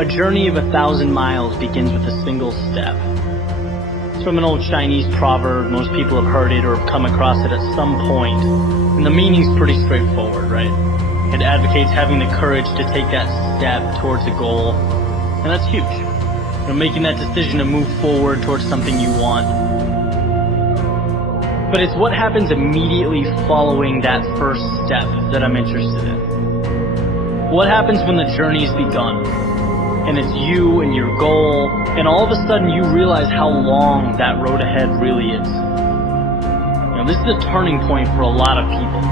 A journey of 1,000 miles begins with a single step. It's from an old Chinese proverb. Most people have heard it or have come across it at some point. And the meaning's pretty straightforward, right? It advocates having the courage to take that step towards a goal. And that's huge. Making that decision to move forward towards something you want. But it's what happens immediately following that first step that I'm interested in. What happens when the journey's begun, and it's you and your goal, and all of a sudden you realize how long that road ahead really is. This is a turning point for a lot of people.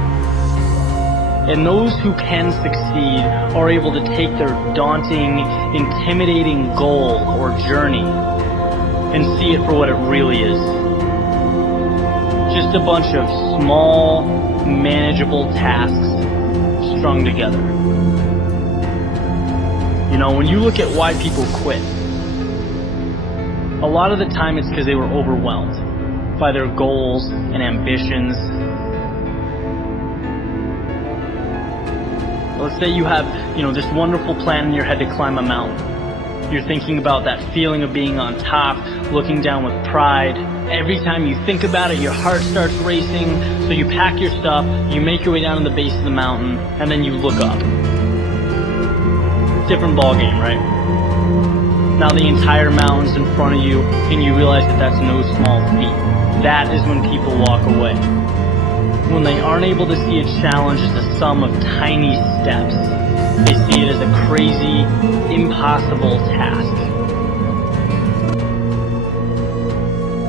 And those who can succeed are able to take their daunting, intimidating goal or journey and see it for what it really is. Just a bunch of small, manageable tasks strung together. When you look at why people quit, a lot of the time it's because they were overwhelmed by their goals and ambitions. Let's say you have, this wonderful plan in your head to climb a mountain. You're thinking about that feeling of being on top, looking down with pride. Every time you think about it, your heart starts racing. So you pack your stuff, you make your way down to the base of the mountain, and then you look up. Different ball game, right? Now the entire mountain's in front of you, and you realize that that's no small feat. That is when people walk away. When they aren't able to see a challenge as a sum of tiny steps, they see it as a crazy, impossible task.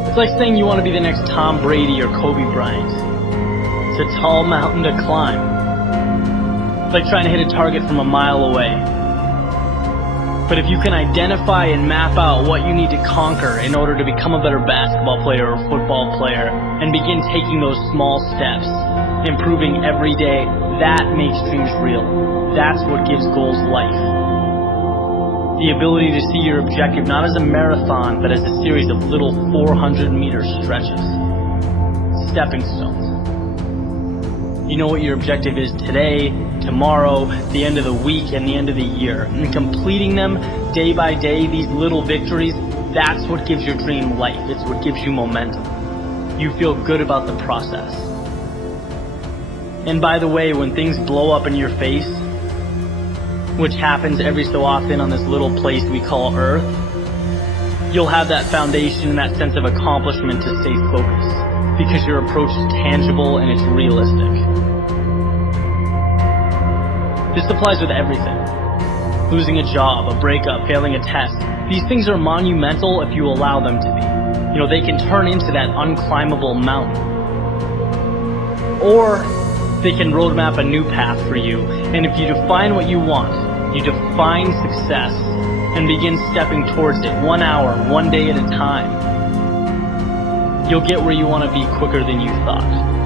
It's like saying you want to be the next Tom Brady or Kobe Bryant. It's a tall mountain to climb. It's like trying to hit a target from a mile away. But if you can identify and map out what you need to conquer in order to become a better basketball player or football player, and begin taking those small steps, improving every day, that makes dreams real. That's what gives goals life. The ability to see your objective not as a marathon, but as a series of little 400-meter stretches. Stepping stones. You know what your objective is today, tomorrow, the end of the week, and the end of the year. And completing them day by day, these little victories, that's what gives your dream life. It's what gives you momentum. You feel good about the process. And by the way, when things blow up in your face, which happens every so often on this little place we call Earth, you'll have that foundation and that sense of accomplishment to stay focused, because your approach is tangible and it's realistic. This applies with everything. Losing a job, a breakup, failing a test. These things are monumental if you allow them to be. They can turn into that unclimbable mountain. Or they can roadmap a new path for you. And if you define what you want, you define success, and begin stepping towards it 1 hour, 1 day at a time, you'll get where you want to be quicker than you thought.